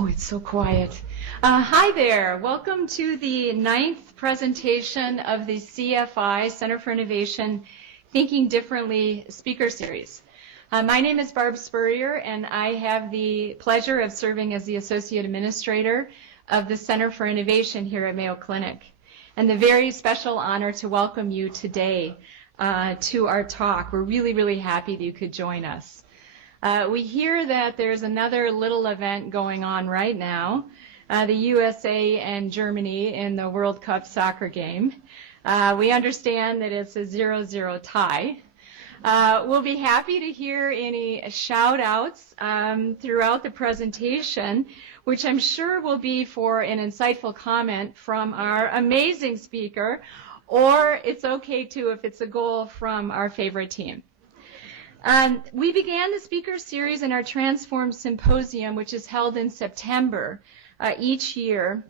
Oh, it's so quiet. Hi there. Welcome to the 9th presentation of the CFI, Center for Innovation, Thinking Differently speaker series. My name is Barb Spurrier, and I have the pleasure of serving as the Associate Administrator of the Center for Innovation here at Mayo Clinic, and the very special honor to welcome you today to our talk. We're really happy that you could join us. We hear that there's another little event going on right now, the USA and Germany in the World Cup soccer game. We understand that it's a 0-0 tie. We'll be happy to hear any shout-outs throughout the presentation, which I'm sure will be for an insightful comment from our amazing speaker, or it's okay too if it's a goal from our favorite team. We began the speaker series in our Transform Symposium, which is held in September each year,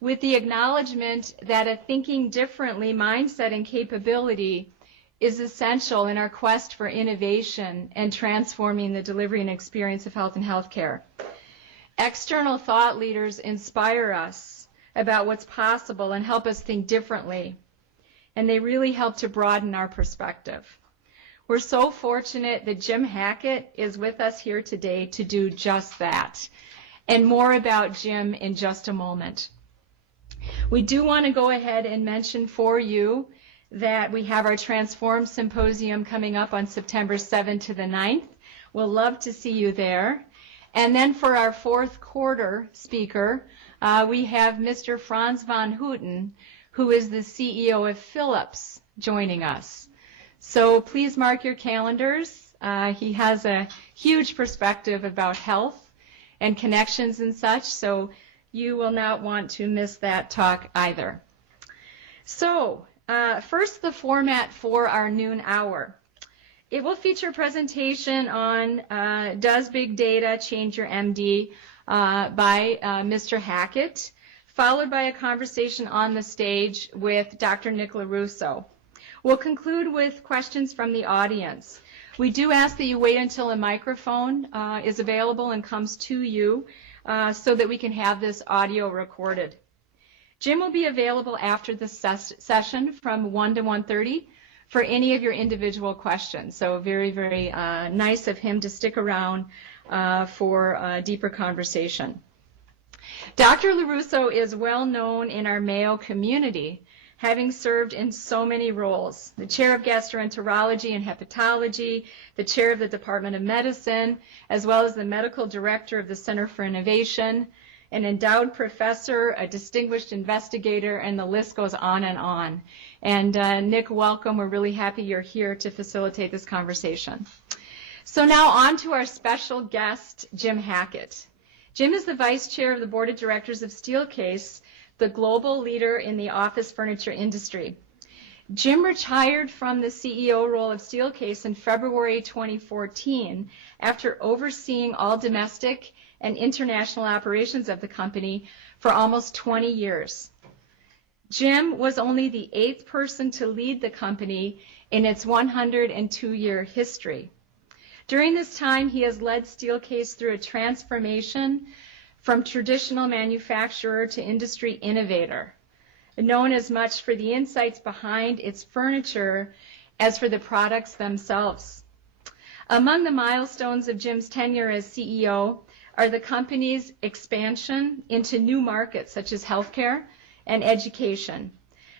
with the acknowledgement that a thinking differently mindset and capability is essential in our quest for innovation and transforming the delivery and experience of health and healthcare. External thought leaders inspire us about what's possible and help us think differently, and they really help to broaden our perspective. We're so fortunate that Jim Hackett is with us here today to do just that, and more about Jim in just a moment. We do want to go ahead and mention for you that we have our Transform Symposium coming up on September 7th to the 9th. We'll love to see you there. And then for our fourth quarter speaker, we have Mr. Franz von Houten, who is the CEO of Philips, joining us. So please mark your calendars. He has a huge perspective about health and connections and such, so you will not want to miss that talk either. So first, the format for our noon hour. It will feature a presentation on Does Big Data Change Your MD by Mr. Hackett, followed by a conversation on the stage with Dr. Nick LaRusso. We'll conclude with questions from the audience. We do ask that you wait until a microphone is available and comes to you so that we can have this audio recorded. Jim will be available after the session from 1 to 1:30 for any of your individual questions. So very nice of him to stick around for a deeper conversation. Dr. LaRusso is well known in our Mayo community, having served in so many roles: the chair of gastroenterology and hepatology, the chair of the Department of Medicine, as well as the medical director of the Center for Innovation, an endowed professor, a distinguished investigator, and the list goes on and on. And Nick, welcome. We're really happy you're here to facilitate this conversation. So now on to our special guest, Jim Hackett. Jim is the vice chair of the board of directors of Steelcase, the global leader in the office furniture industry. Jim retired from the CEO role of Steelcase in February 2014 after overseeing all domestic and international operations of the company for almost 20 years. Jim was only the 8th person to lead the company in its 102-year history. During this time, he has led Steelcase through a transformation from traditional manufacturer to industry innovator, known as much for the insights behind its furniture as for the products themselves. Among the milestones of Jim's tenure as CEO are the company's expansion into new markets such as healthcare and education,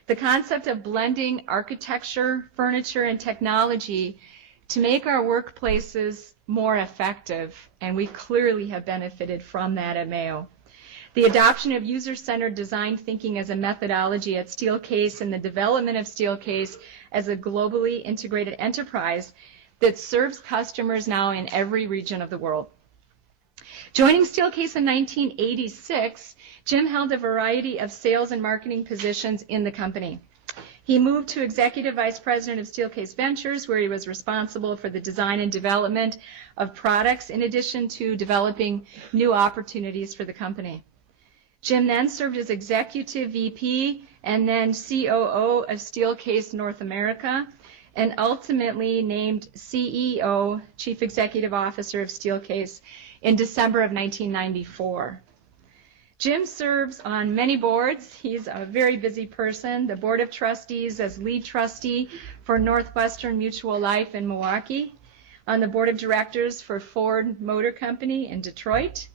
the concept of blending architecture, furniture, and technology to make our workplaces more effective, and we clearly have benefited from that at Mayo. The adoption of user-centered design thinking as a methodology at Steelcase and the development of Steelcase as a globally integrated enterprise that serves customers now in every region of the world. Joining Steelcase in 1986, Jim held a variety of sales and marketing positions in the company. He moved to Executive Vice President of Steelcase Ventures, where he was responsible for the design and development of products, in addition to developing new opportunities for the company. Jim then served as Executive VP and then COO of Steelcase North America, and ultimately named CEO, Chief Executive Officer of Steelcase, in December of 1994. Jim serves on many boards. He's a very busy person. The Board of Trustees as lead trustee for Northwestern Mutual Life in Milwaukee, on the Board of Directors for Ford Motor Company in Detroit,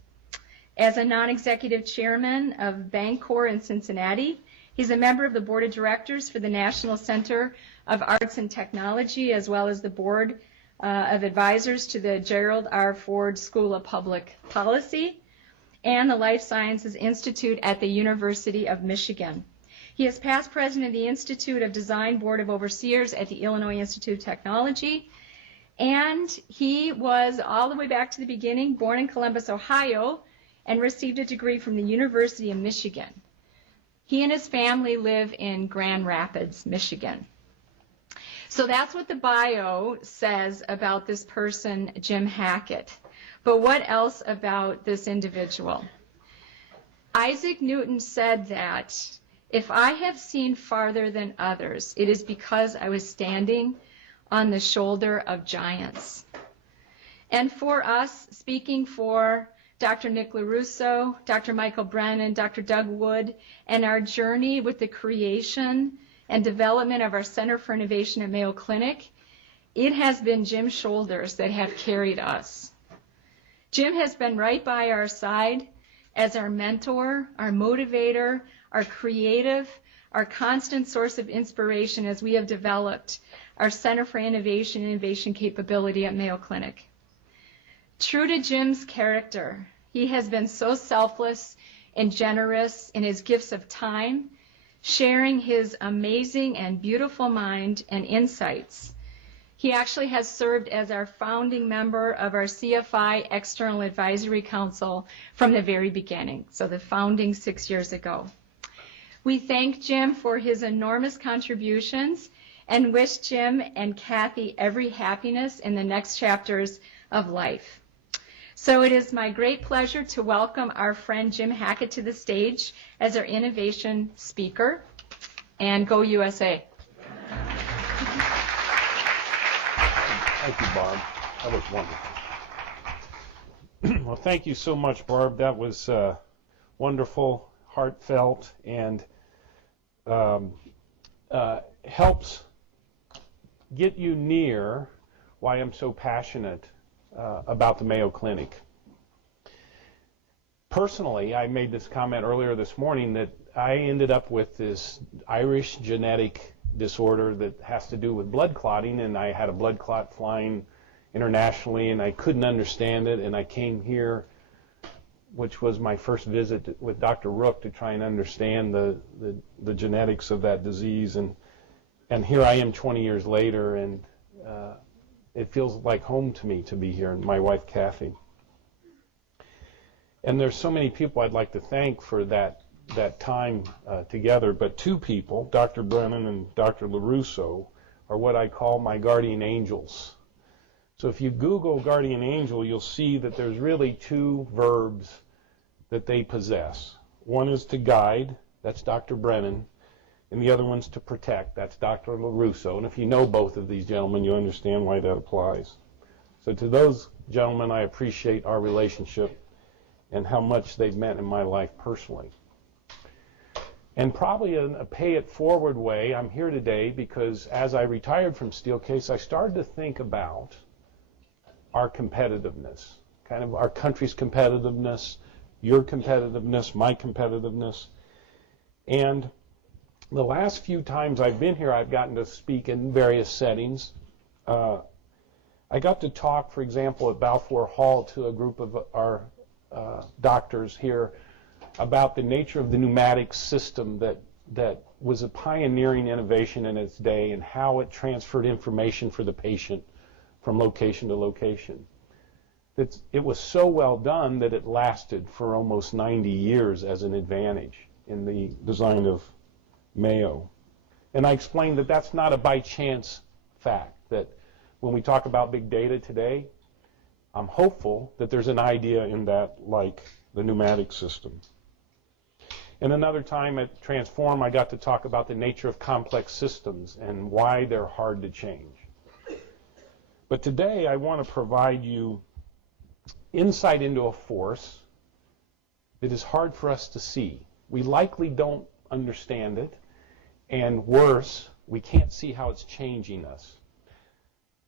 as a non-executive chairman of Bancorp in Cincinnati. He's a member of the Board of Directors for the National Center of Arts and Technology, as well as the Board of Advisors to the Gerald R. Ford School of Public Policy and the Life Sciences Institute at the University of Michigan. He is past president of the Institute of Design Board of Overseers at the Illinois Institute of Technology, and he was, all the way back to the beginning, born in Columbus, Ohio, and received a degree from the University of Michigan. He and his family live in Grand Rapids, Michigan. So that's what the bio says about this person, Jim Hackett. But what else about this individual? Isaac Newton said that if I have seen farther than others, it is because I was standing on the shoulder of giants. And for us, speaking for Dr. Nick LaRusso, Dr. Michael Brennan, Dr. Doug Wood, and our journey with the creation and development of our Center for Innovation at Mayo Clinic, it has been Jim's shoulders that have carried us. Jim has been right by our side as our mentor, our motivator, our creative, our constant source of inspiration as we have developed our Center for Innovation and Innovation Capability at Mayo Clinic. True to Jim's character, he has been so selfless and generous in his gifts of time, sharing his amazing and beautiful mind and insights. He actually has served as our founding member of our CFI External Advisory Council from the very beginning, so the founding 6 years ago. We thank Jim for his enormous contributions and wish Jim and Kathy every happiness in the next chapters of life. So it is my great pleasure to welcome our friend Jim Hackett to the stage as our innovation speaker. And go USA. Thank you, Barb. That was wonderful. Well, thank you so much, Barb. That was wonderful, heartfelt, and helps get you near why I'm so passionate about the Mayo Clinic. Personally, I made this comment earlier this morning that I ended up with this Irish genetic disorder that has to do with blood clotting, and I had a blood clot flying internationally, and I couldn't understand it, and I came here, which was my first visit with Dr. Rook, to try and understand the genetics of that disease, and here I am 20 years later, and it feels like home to me to be here, and my wife Kathy. And there's so many people I'd like to thank for that time together, but two people, Dr. Brennan and Dr. LaRusso, are what I call my guardian angels. So if you Google guardian angel, you'll see that there's really two verbs that they possess. One is to guide, that's Dr. Brennan, and the other one's to protect, that's Dr. LaRusso. And if you know both of these gentlemen, you understand why that applies. So to those gentlemen, I appreciate our relationship and how much they've meant in my life personally. And probably in a pay-it-forward way, I'm here today because as I retired from Steelcase, I started to think about our competitiveness, kind of our country's competitiveness, your competitiveness, my competitiveness. And the last few times I've been here, I've gotten to speak in various settings. I got to talk, for example, at Balfour Hall to a group of our doctors here about the nature of the pneumatic system that was a pioneering innovation in its day and how it transferred information for the patient from location to location. It was so well done that it lasted for almost 90 years as an advantage in the design of Mayo. And I explained that that's not a by chance fact, that when we talk about big data today, I'm hopeful that there's an idea in that like the pneumatic system. And another time at Transform, I got to talk about the nature of complex systems and why they're hard to change. But today, I want to provide you insight into a force that is hard for us to see. We likely don't understand it, and worse, we can't see how it's changing us.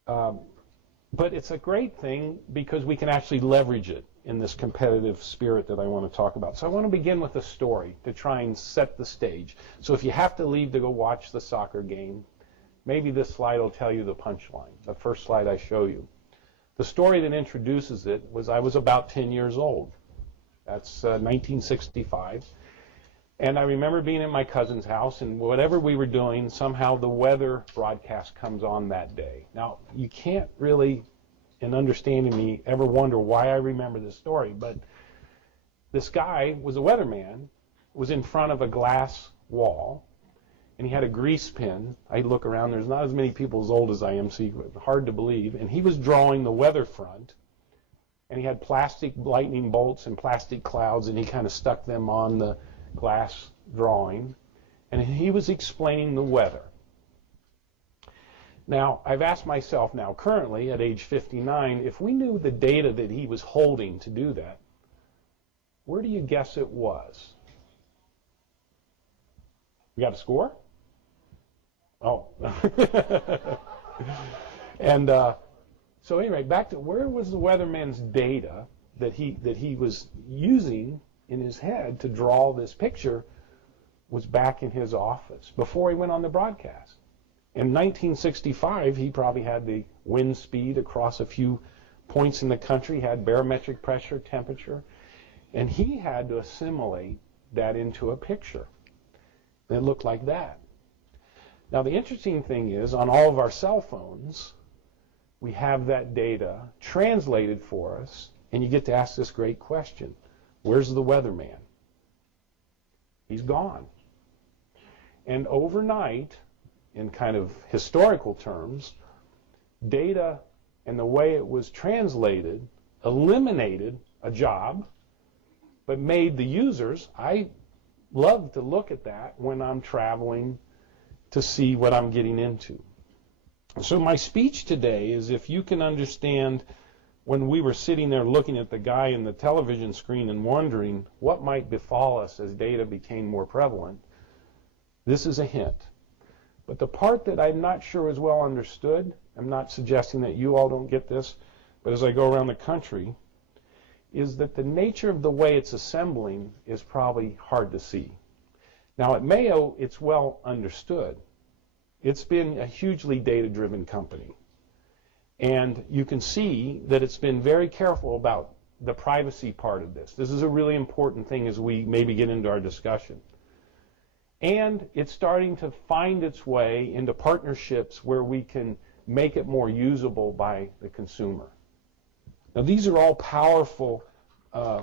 But it's a great thing because we can actually leverage it in this competitive spirit that I want to talk about. So I want to begin with a story to try and set the stage. So if you have to leave to go watch the soccer game, maybe this slide will tell you the punchline, the first slide I show you. The story that introduces it was I was about 10 years old. That's 1965. And I remember being in my cousin's house, and whatever we were doing, somehow the weather broadcast comes on that day. Now, you can't really, in understanding me, ever wonder why I remember this story, but this guy was a weatherman, was in front of a glass wall, and he had a grease pen. I look around, there's not as many people as old as I am, so it's hard to believe, and he was drawing the weather front, and he had plastic lightning bolts and plastic clouds, and he kind of stuck them on the glass drawing, and he was explaining the weather. Now, I've asked myself now, currently at age 59, if we knew the data that he was holding to do that, where do you guess it was? We got a score? Oh. And so anyway, back to where was the weatherman's data that he was using in his head to draw this picture was back in his office before he went on the broadcast. In 1965, he probably had the wind speed across a few points in the country, had barometric pressure, temperature, and he had to assimilate that into a picture that looked like that. Now, the interesting thing is, on all of our cell phones, we have that data translated for us, and you get to ask this great question. Where's the weatherman? He's gone. And overnight, in kind of historical terms, data and the way it was translated eliminated a job, but made the users, I love to look at that when I'm traveling to see what I'm getting into. So my speech today is if you can understand when we were sitting there looking at the guy in the television screen and wondering what might befall us as data became more prevalent, this is a hint. But the part that I'm not sure is well understood, I'm not suggesting that you all don't get this, but as I go around the country, is that the nature of the way it's assembling is probably hard to see. Now at Mayo, it's well understood. It's been a hugely data-driven company. And you can see that it's been very careful about the privacy part of this. This is a really important thing as we maybe get into our discussion. And it's starting to find its way into partnerships where we can make it more usable by the consumer. Now, these are all powerful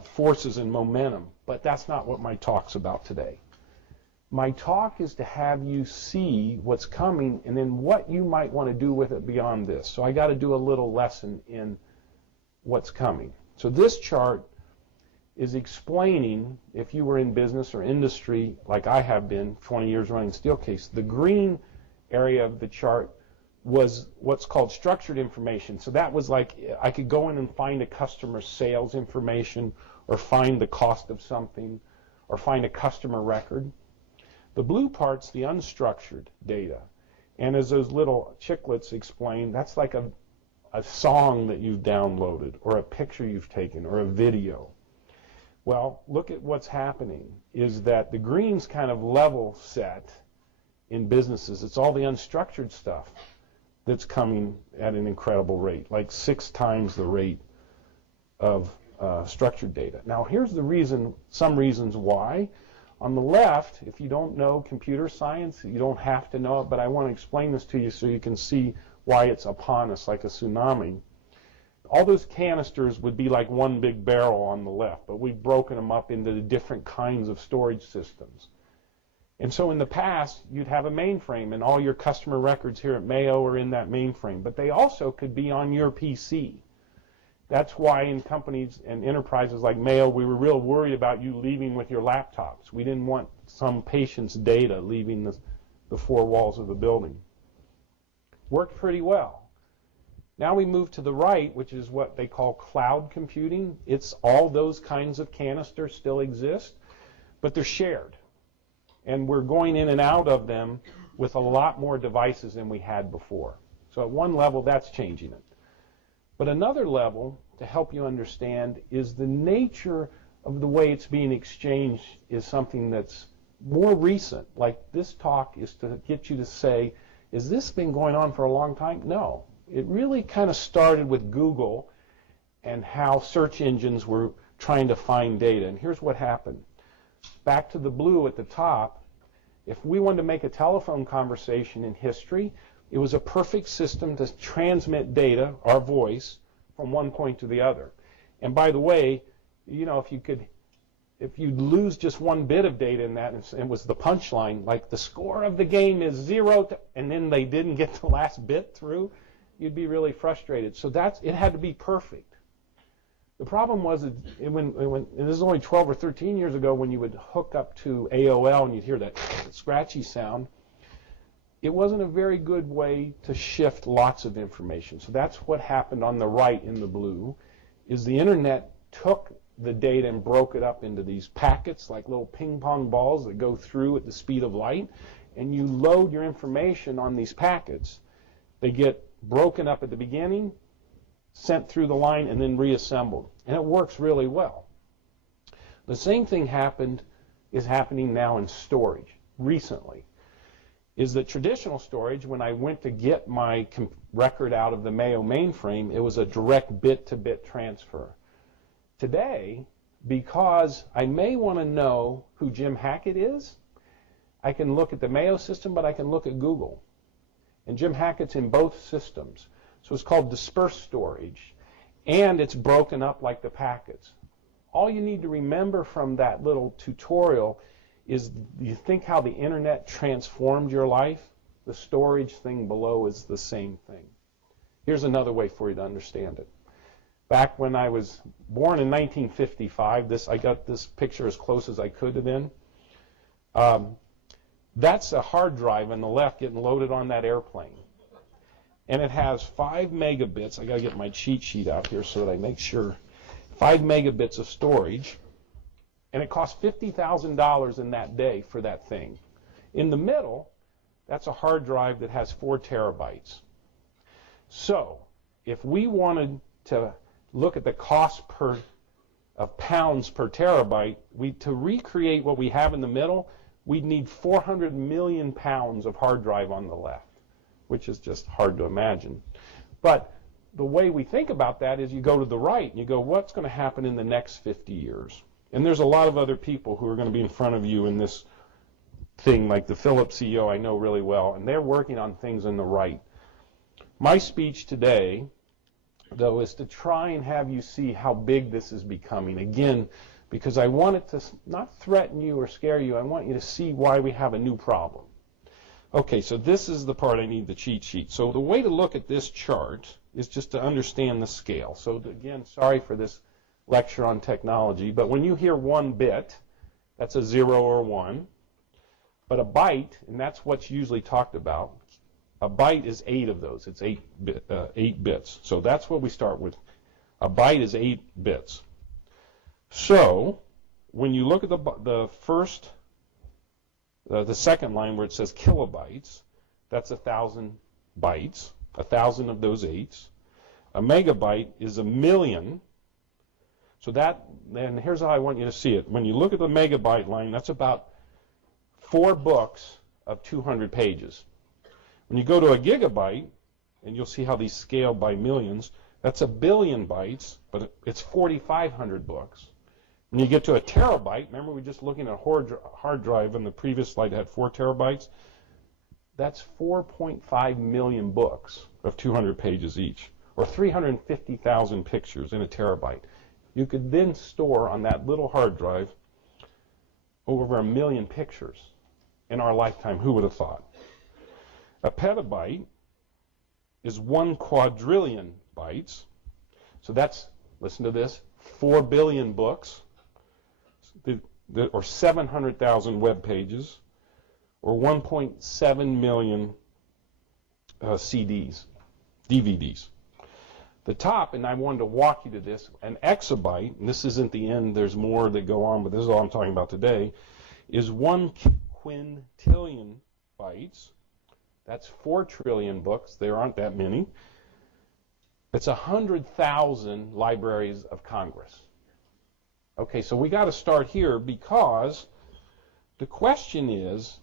forces and momentum, but that's not what my talk's about today. My talk is to have you see what's coming and then what you might want to do with it beyond this. So I got to do a little lesson in what's coming. So this chart is explaining, if you were in business or industry like I have been, 20 years running Steelcase, the green area of the chart was what's called structured information. So that was like I could go in and find a customer's sales information or find the cost of something or find a customer record. The blue part's the unstructured data. And as those little chiclets explain, that's like a song that you've downloaded or a picture you've taken or a video. Well, look at what's happening is that the green's kind of level set in businesses. It's all the unstructured stuff that's coming at an incredible rate, like 6 times the rate of structured data. Now, here's the reason, some reasons why. On the left, if you don't know computer science, you don't have to know it, but I want to explain this to you so you can see why it's upon us like a tsunami. All those canisters would be like one big barrel on the left, but we've broken them up into the different kinds of storage systems. And so in the past, you'd have a mainframe, and all your customer records here at Mayo are in that mainframe, but they also could be on your PC. That's why in companies and enterprises like Mayo, we were real worried about you leaving with your laptops. We didn't want some patient's data leaving the 4 walls of the building. Worked pretty well. Now we move to the right, which is what they call cloud computing. It's all those kinds of canisters still exist, but they're shared. And we're going in and out of them with a lot more devices than we had before. So at one level, that's changing it. But another level, to help you understand, is the nature of the way it's being exchanged is something that's more recent. Like this talk is to get you to say, has this been going on for a long time? No. It really kind of started with Google and how search engines were trying to find data. And here's what happened. Back to the blue at the top, if we wanted to make a telephone conversation in history, it was a perfect system to transmit data, our voice, from one point to the other. And by the way, you know, if you lose just one bit of data in that, and it was the punchline, like the score of the game is 0, and then they didn't get the last bit through, you'd be really frustrated. So it had to be perfect. The problem was that and this is only 12 or 13 years ago when you would hook up to AOL and you'd hear that scratchy sound. It wasn't a very good way to shift lots of information. So that's what happened on the right in the blue, is the internet took the data and broke it up into these packets like little ping pong balls that go through at the speed of light, and you load your information on these packets. They get broken up at the beginning, sent through the line, and then reassembled. And it works really well. The same thing is happening now in storage recently. Is that traditional storage, when I went to get my record out of the Mayo mainframe, it was a direct bit-to-bit transfer. Today, because I may want to know who Jim Hackett is, I can look at the Mayo system, but I can look at Google. And Jim Hackett's in both systems. So it's called dispersed storage, and it's broken up like the packets. All you need to remember from that little tutorial is, you think how the internet transformed your life? The storage thing below is the same thing. Here's another way for you to understand it. Back when I was born in 1955, I got this picture as close as I could then. That's a hard drive on the left getting loaded on that airplane. And it has 5 megabits. I got to get my cheat sheet out here so that I make sure. 5 megabits of storage. And it cost $50,000 in that day for that thing. In the middle, that's a hard drive that has 4 terabytes. So if we wanted to look at the cost of pounds per terabyte, to recreate what we have in the middle, we'd need 400 million pounds of hard drive on the left, which is just hard to imagine. But the way we think about that is you go to the right and you go, what's going to happen in the next 50 years? And there's a lot of other people who are going to be in front of you in this thing, like the Philips CEO I know really well, and they're working on things on the right. My speech today, though, is to try and have you see how big this is becoming. Again, because I want it to not threaten you or scare you. I want you to see why we have a new problem. Okay, so this is the part I need the cheat sheet. So the way to look at this chart is just to understand the scale. So again, sorry for this lecture on technology, but when you hear 1 bit, that's a 0 or 1. But a byte, and that's what's usually talked about, a byte is 8 of those. It's 8 bits. So that's what we start with. A byte is 8 bits. So when you look at the second line where it says kilobytes, that's 1,000 bytes, 1,000 of those 8s. A megabyte is 1,000,000. So and here's how I want you to see it. When you look at the megabyte line, that's about 4 books of 200 pages. When you go to a gigabyte, and you'll see how these scale by millions, that's 1 billion bytes, but it's 4,500 books. When you get to a terabyte, remember we were just looking at a hard drive on the previous slide that had 4 terabytes? That's 4.5 million books of 200 pages each, or 350,000 pictures in a terabyte. You could then store on that little hard drive over 1 million pictures in our lifetime. Who would have thought? A petabyte is 1 quadrillion bytes. So that's, listen to this, 4 billion books, or 700,000 web pages, or 1.7 million CDs, DVDs. The top, and I wanted to walk you to this, an exabyte, and this isn't the end, there's more that go on, but this is all I'm talking about today, is 1 quintillion bytes. That's 4 trillion books. There aren't that many. It's 100,000 libraries of Congress. Okay, so we got to start here because the question is,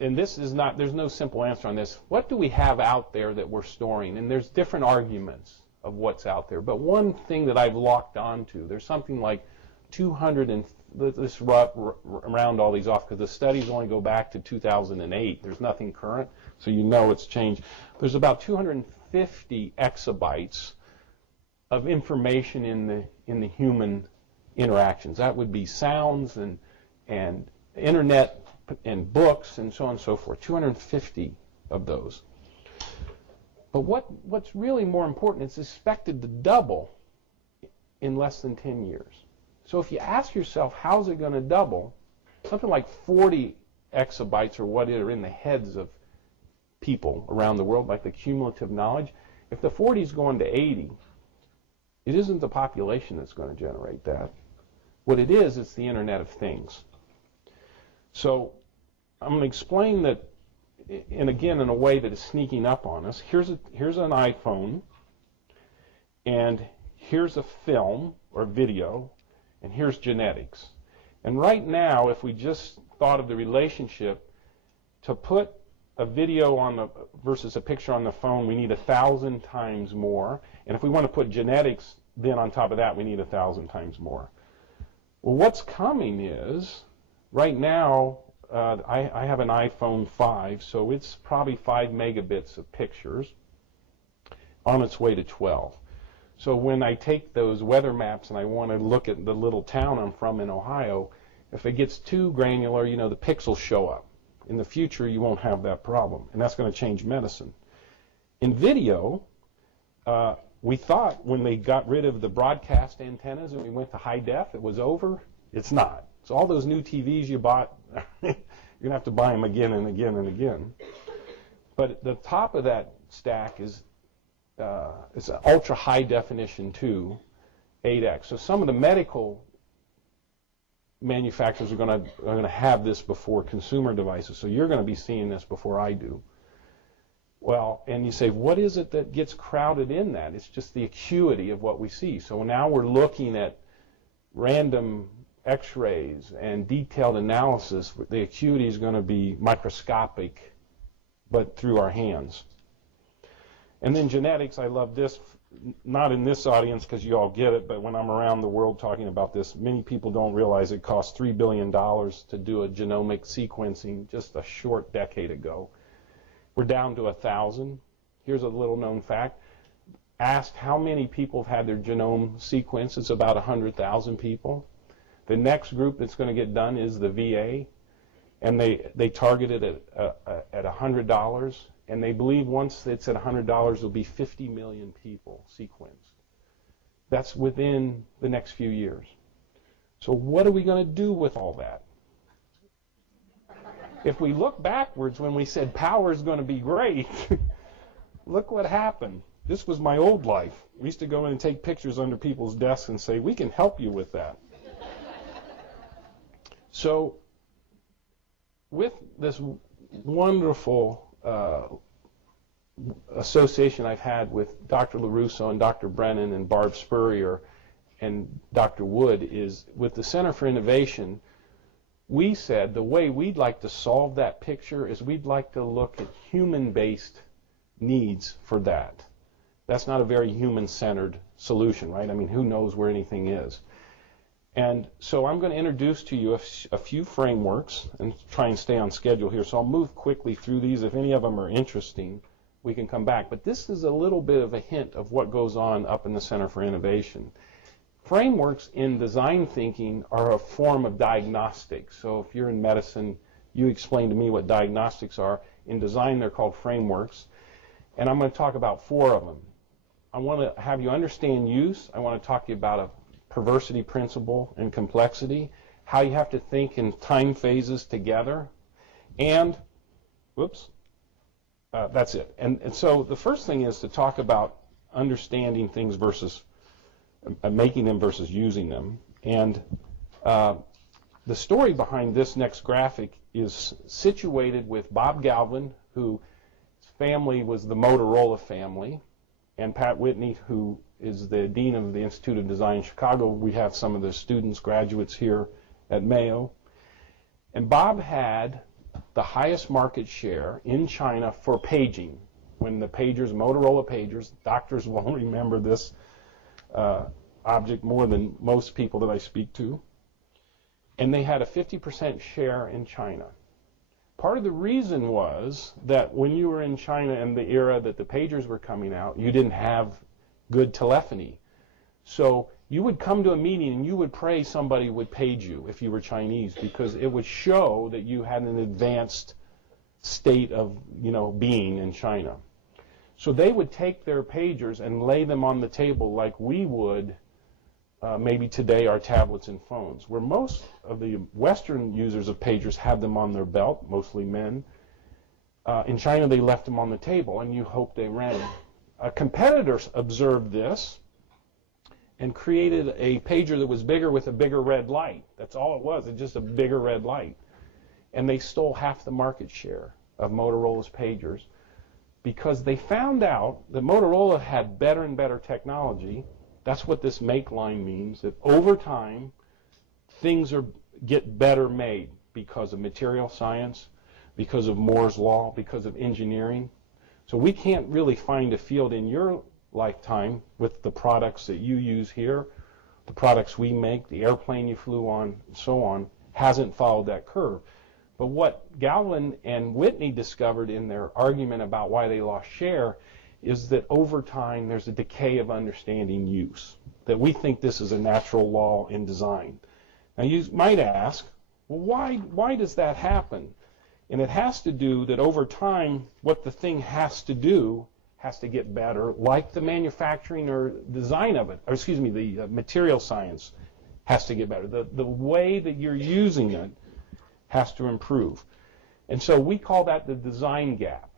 and this is not, there's no simple answer on this, what do we have out there that we're storing? And there's different arguments of what's out there. But one thing that I've locked onto, there's something like 200, and let's round all these off because the studies only go back to 2008. There's nothing current, so you know it's changed. There's about 250 exabytes of information in the human interactions. That would be sounds and internet and books and so on and so forth. 250 of those. But what's really more important, it's expected to double in less than 10 years. So if you ask yourself, how's it going to double? Something like 40 exabytes or what are in the heads of people around the world, like the cumulative knowledge. If the 40 is going to 80, it isn't the population that's going to generate that. What it is, it's the Internet of Things. So I'm going to explain that, and again, in a way that is sneaking up on us. Here's an iPhone, and here's a film or video, and here's genetics. And right now, if we just thought of the relationship, to put a video on versus a picture on the phone, we need 1,000 times more. And if we want to put genetics then on top of that, we need 1,000 times more. Well, what's coming is, right now, I have an iPhone 5, so it's probably 5 megabits of pictures on its way to 12. So when I take those weather maps and I want to look at the little town I'm from in Ohio, if it gets too granular, you know, the pixels show up. In the future, you won't have that problem, and that's going to change medicine. In video, we thought when they got rid of the broadcast antennas and we went to high def, it was over. It's not. So all those new TVs you bought, you're going to have to buy them again and again and again. But at the top of that stack is it's an ultra high definition 2, 8x. So some of the medical manufacturers are going to have this before consumer devices. So you're going to be seeing this before I do. Well, and you say, what is it that gets crowded in that? It's just the acuity of what we see. So now we're looking at random X-rays and detailed analysis. The acuity is going to be microscopic, but through our hands. And then genetics, I love this, not in this audience because you all get it, but when I'm around the world talking about this, many people don't realize it cost $3 billion to do a genomic sequencing just a short decade ago. We're down to 1,000. Here's a little known fact. Asked how many people have had their genome sequenced, it's about 100,000 people. The next group that's going to get done is the VA, and they target it at $100, and they believe once it's at $100, there'll be 50 million people sequenced. That's within the next few years. So what are we going to do with all that? If we look backwards when we said power is going to be great, look what happened. This was my old life. We used to go in and take pictures under people's desks and say, we can help you with that. So with this wonderful association I've had with Dr. LaRusso and Dr. Brennan and Barb Spurrier and Dr. Wood is with the Center for Innovation, we said the way we'd like to solve that picture is we'd like to look at human-based needs for that. That's not a very human-centered solution, right? I mean, who knows where anything is? And so I'm going to introduce to you a few frameworks and try and stay on schedule here. So I'll move quickly through these. If any of them are interesting, we can come back. But this is a little bit of a hint of what goes on up in the Center for Innovation. Frameworks in design thinking are a form of diagnostics. So if you're in medicine, you explain to me what diagnostics are. In design, they're called frameworks. And I'm going to talk about 4 of them. I want to have you understand use. I want to talk to you about a perversity principle and complexity, how you have to think in time phases together, and, whoops, that's it. And so the first thing is to talk about understanding things versus making them versus using them. And the story behind this next graphic is situated with Bob Galvin, whose family was the Motorola family, and Pat Whitney, who is the dean of the Institute of Design in Chicago. We have some of the students, graduates here at Mayo. And Bob had the highest market share in China for paging. When the pagers, Motorola pagers, doctors will remember this object more than most people that I speak to. And they had a 50% share in China. Part of the reason was that when you were in China in the era that the pagers were coming out, you didn't have good telephony. So you would come to a meeting and you would pray somebody would page you if you were Chinese, because it would show that you had an advanced state of, being in China. So they would take their pagers and lay them on the table like we would maybe today our tablets and phones, where most of the Western users of pagers had them on their belt, mostly men. In China, they left them on the table, and you hope they rang. Competitors observed this and created a pager that was bigger with a bigger red light. That's all it was, it's just a bigger red light. And they stole half the market share of Motorola's pagers because they found out that Motorola had better and better technology. That's what this make line means, that over time, things get better made because of material science, because of Moore's law, because of engineering. So we can't really find a field in your lifetime with the products that you use here, the products we make, the airplane you flew on, and so on, hasn't followed that curve. But what Galvin and Whitney discovered in their argument about why they lost share is that over time there's a decay of understanding use, that we think this is a natural law in design. Now you might ask, well, why does that happen? And it has to do that over time what the thing has to do has to get better, like the manufacturing or design of it, or excuse me, the material science has to get better. The way that you're using it has to improve. And so we call that the design gap.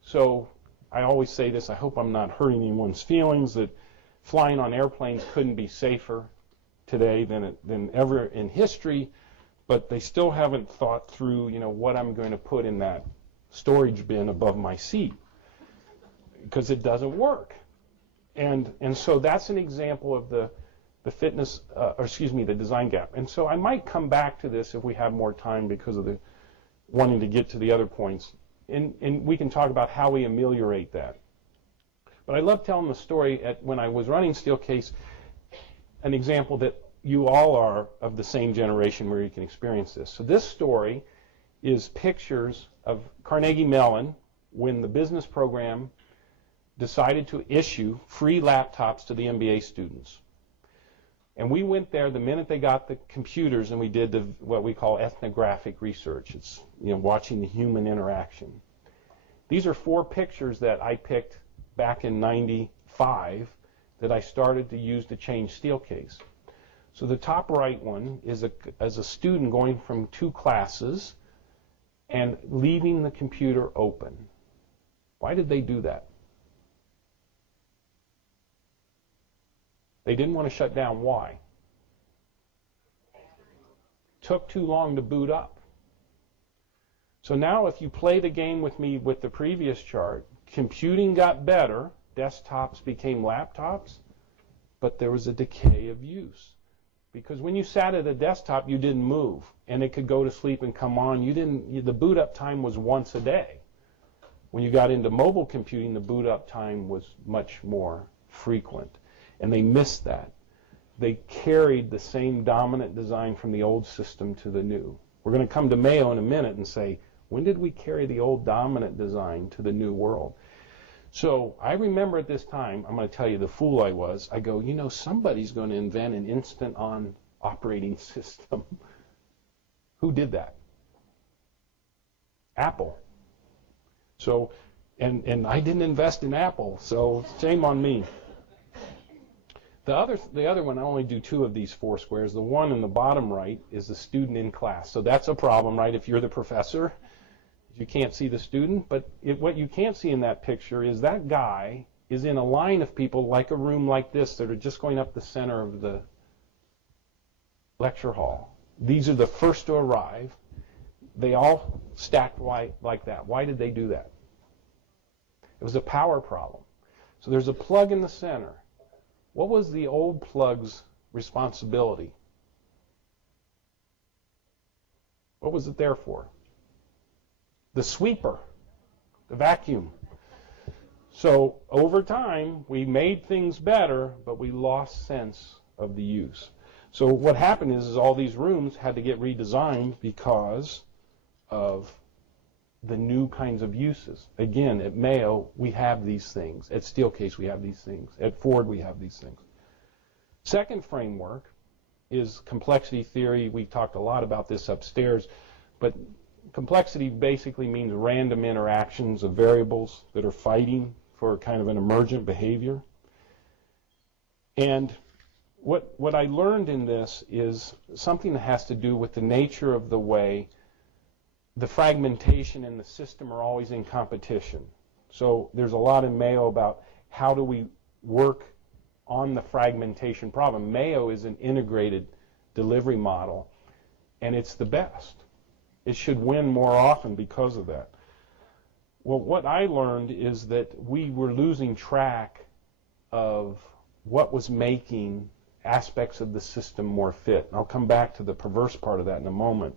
So I always say this, I hope I'm not hurting anyone's feelings, that flying on airplanes couldn't be safer today than ever in history, but they still haven't thought through, what I'm going to put in that storage bin above my seat, because it doesn't work. And so that's an example of the design gap. And so I might come back to this if we have more time because of the wanting to get to the other points. And we can talk about how we ameliorate that. But I love telling the story when I was running Steelcase, an example that you all are of the same generation where you can experience this. So this story is pictures of Carnegie Mellon when the business program decided to issue free laptops to the MBA students. And we went there the minute they got the computers, and we did what we call ethnographic research. It's watching the human interaction. These are 4 pictures that I picked back in '95 that I started to use to change Steelcase. So the top right one is as a student going from 2 classes and leaving the computer open. Why did they do that? They didn't want to shut down. Why? Took too long to boot up. So now if you play the game with me with the previous chart, computing got better, desktops became laptops, but there was a decay of use. Because when you sat at a desktop, you didn't move, and it could go to sleep and come on. The boot up time was once a day. When you got into mobile computing, the boot up time was much more frequent. And they missed that. They carried the same dominant design from the old system to the new. We're going to come to Mayo in a minute and say, when did we carry the old dominant design to the new world? So I remember at this time, I'm going to tell you the fool I was. I go, somebody's going to invent an instant-on operating system. Who did that? Apple. So, and I didn't invest in Apple, so shame on me. The other one, I only do 2 of these 4 squares. The one in the bottom right is the student in class. So that's a problem, right? If you're the professor, you can't see the student. But what you can't see in that picture is that guy is in a line of people like a room like this that are just going up the center of the lecture hall. These are the first to arrive. They all stacked like that. Why did they do that? It was a power problem. So there's a plug in the center. What was the old plug's responsibility? What was it there for? The sweeper, the vacuum. So over time, we made things better, but we lost sense of the use. So what happened is all these rooms had to get redesigned because of the new kinds of uses. Again, at Mayo, we have these things. At Steelcase, we have these things. At Ford, we have these things. Second framework is complexity theory. We talked a lot about this upstairs, but complexity basically means random interactions of variables that are fighting for kind of an emergent behavior. And what I learned in this is something that has to do with the nature of the way the fragmentation in the system are always in competition. So there's a lot in Mayo about how do we work on the fragmentation problem. Mayo is an integrated delivery model, and it's the best. It should win more often because of that. Well, what I learned is that we were losing track of what was making aspects of the system more fit. I'll come back to the perverse part of that in a moment.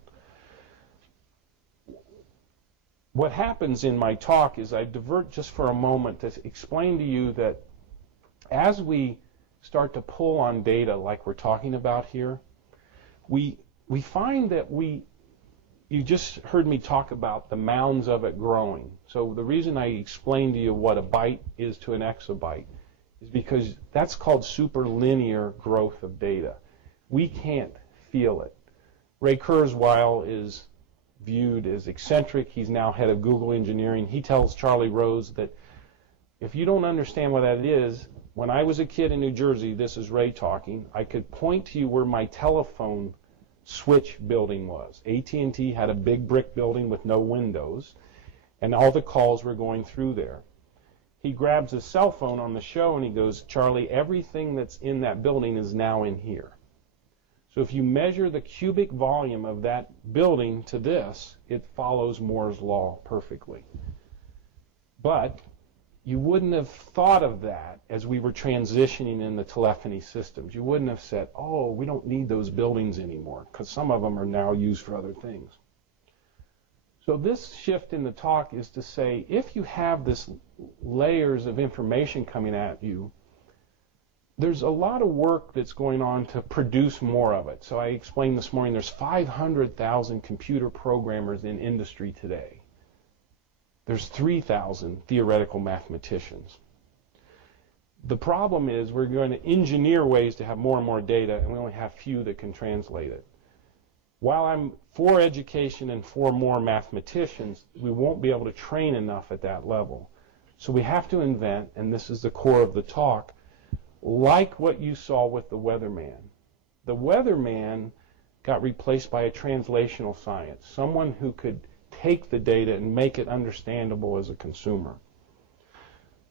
What happens in my talk is I divert just for a moment to explain to you that as we start to pull on data like we're talking about here, we find that you just heard me talk about the mounds of it growing. So the reason I explained to you what a byte is to an exabyte is because that's called superlinear growth of data. We can't feel it. Ray Kurzweil is viewed as eccentric. He's now head of Google engineering. He tells Charlie Rose that if you don't understand what that is, when I was a kid in New Jersey, this is Ray talking, I could point to you where my telephone switch building was. AT&T had a big brick building with no windows, and all the calls were going through there. He grabs his cell phone on the show and he goes, Charlie, everything that's in that building is now in here. So if you measure the cubic volume of that building to this, it follows Moore's law perfectly. But you wouldn't have thought of that as we were transitioning in the telephony systems. You wouldn't have said, oh, we don't need those buildings anymore, because some of them are now used for other things. So this shift in the talk is to say, if you have this layers of information coming at you, there's a lot of work that's going on to produce more of it. So I explained this morning there's 500,000 computer programmers in industry today. There's 3,000 theoretical mathematicians. The problem is we're going to engineer ways to have more and more data, and we only have few that can translate it. While I'm for education and for more mathematicians, we won't be able to train enough at that level. So we have to invent, and this is the core of the talk, like what you saw with the weatherman. The weatherman got replaced by a translational science, someone who could take the data and make it understandable as a consumer.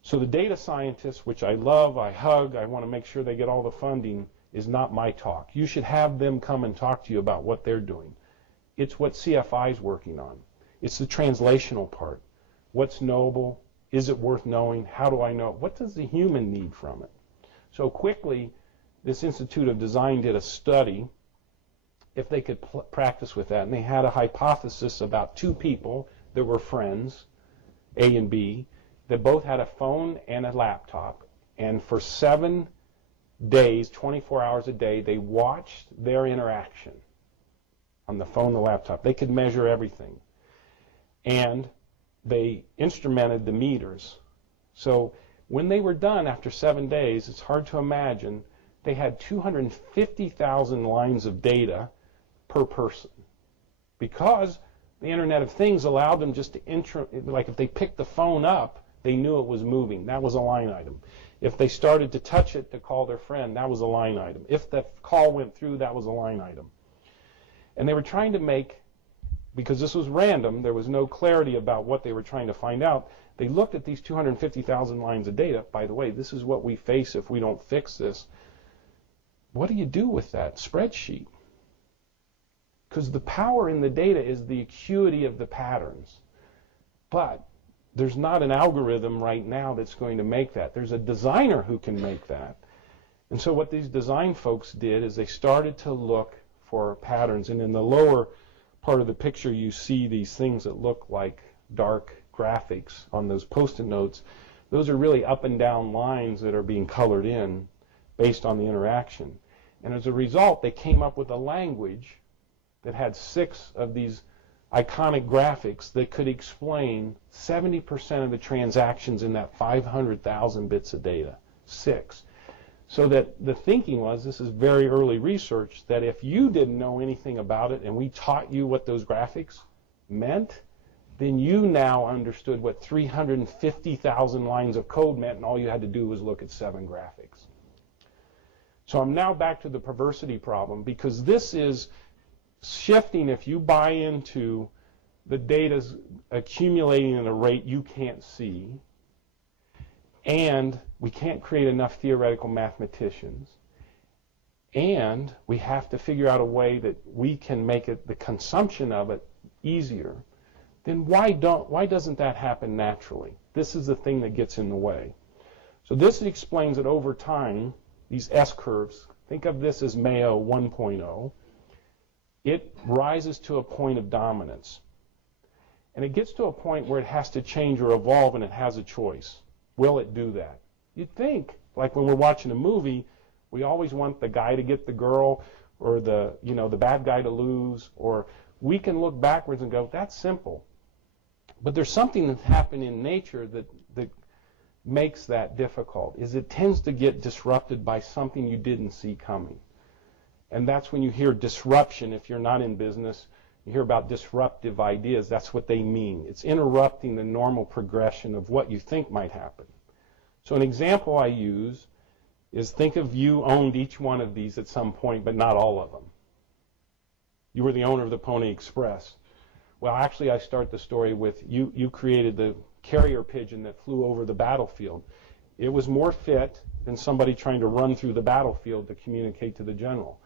So the data scientists, which I love, I hug, I want to make sure they get all the funding, is not my talk. You should have them come and talk to you about what they're doing. It's what CFI is working on. It's the translational part. What's knowable? Is it worth knowing? How do I know? What does the human need from it? So quickly, this Institute of Design did a study if they could practice with that, and they had a hypothesis about two people that were friends, A and B, that both had a phone and a laptop, and for 7 days, 24 hours a day, they watched their interaction on the phone and the laptop. They could measure everything. And they instrumented the meters. So when they were done after 7 days, it's hard to imagine, they had 250,000 lines of data per person. Because the Internet of Things allowed them just to, like if they picked the phone up, they knew it was moving. That was a line item. If they started to touch it to call their friend, that was a line item. If the call went through, that was a line item. And they were trying to make because this was random, there was no clarity about what they were trying to find out, they looked at these 250,000 lines of data. By the way, this is what we face if we don't fix this. What do you do with that spreadsheet? Because the power in the data is the acuity of the patterns. But there's not an algorithm right now that's going to make that. There's a designer who can make that. And so what these design folks did is they started to look for patterns. And in the lower part of the picture, you see these things that look like dark graphics on those Post-it notes. Those are really up and down lines that are being colored in based on the interaction. And as a result, they came up with a language that had 6 of these iconic graphics that could explain 70% of the transactions in that 500,000 bits of data. 6. So that the thinking was, this is very early research, that if you didn't know anything about it and we taught you what those graphics meant, then you now understood what 350,000 lines of code meant, and all you had to do was look at 7 graphics. So I'm now back to the perversity problem, because this is shifting if you buy into the data's accumulating at a rate you can't see, and we can't create enough theoretical mathematicians, and we have to figure out a way that we can make it, the consumption of it, easier. Then why doesn't that happen naturally? This is the thing that gets in the way. So this explains that over time, these S-curves, think of this as Mayo 1.0, it rises to a point of dominance. And it gets to a point where it has to change or evolve, and it has a choice. Will it do that? You'd think, like when we're watching a movie, we always want the guy to get the girl, or the bad guy to lose, or we can look backwards and go, that's simple. But there's something that's happened in nature that makes that difficult, is it tends to get disrupted by something you didn't see coming. And that's when you hear disruption. If you're not in business, you hear about disruptive ideas. That's what they mean. It's interrupting the normal progression of what you think might happen. So an example I use is, think of you owned each one of these at some point, but not all of them. You were the owner of the Pony Express. Well, actually, I start the story with you created the carrier pigeon that flew over the battlefield. It was more fit than somebody trying to run through the battlefield to communicate to the general.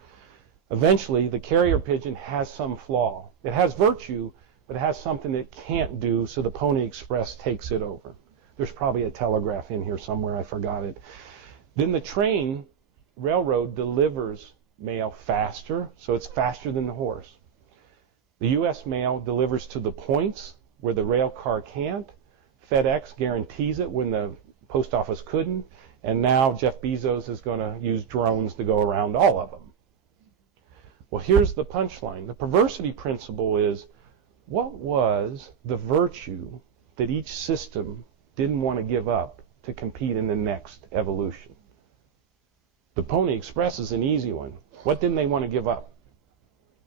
Eventually, the carrier pigeon has some flaw. It has virtue, but it has something it can't do, so the Pony Express takes it over. There's probably a telegraph in here somewhere, I forgot it. Then the railroad delivers mail faster, so it's faster than the horse. The U.S. mail delivers to the points where the rail car can't. FedEx guarantees it when the post office couldn't. And now Jeff Bezos is going to use drones to go around all of them. Well, here's the punchline. The perversity principle is, what was the virtue that each system didn't want to give up to compete in the next evolution? The Pony Express is an easy one. What didn't they want to give up?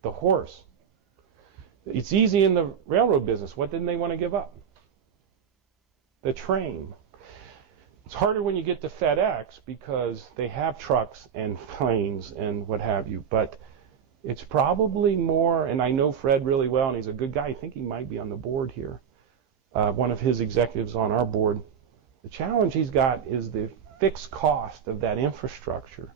The horse. It's easy in the railroad business. What didn't they want to give up? The train. It's harder when you get to FedEx because they have trucks and planes and what have you, but it's probably more, and I know Fred really well, and he's a good guy. I think he might be on the board here. One of his executives on our board. The challenge he's got is the fixed cost of that infrastructure.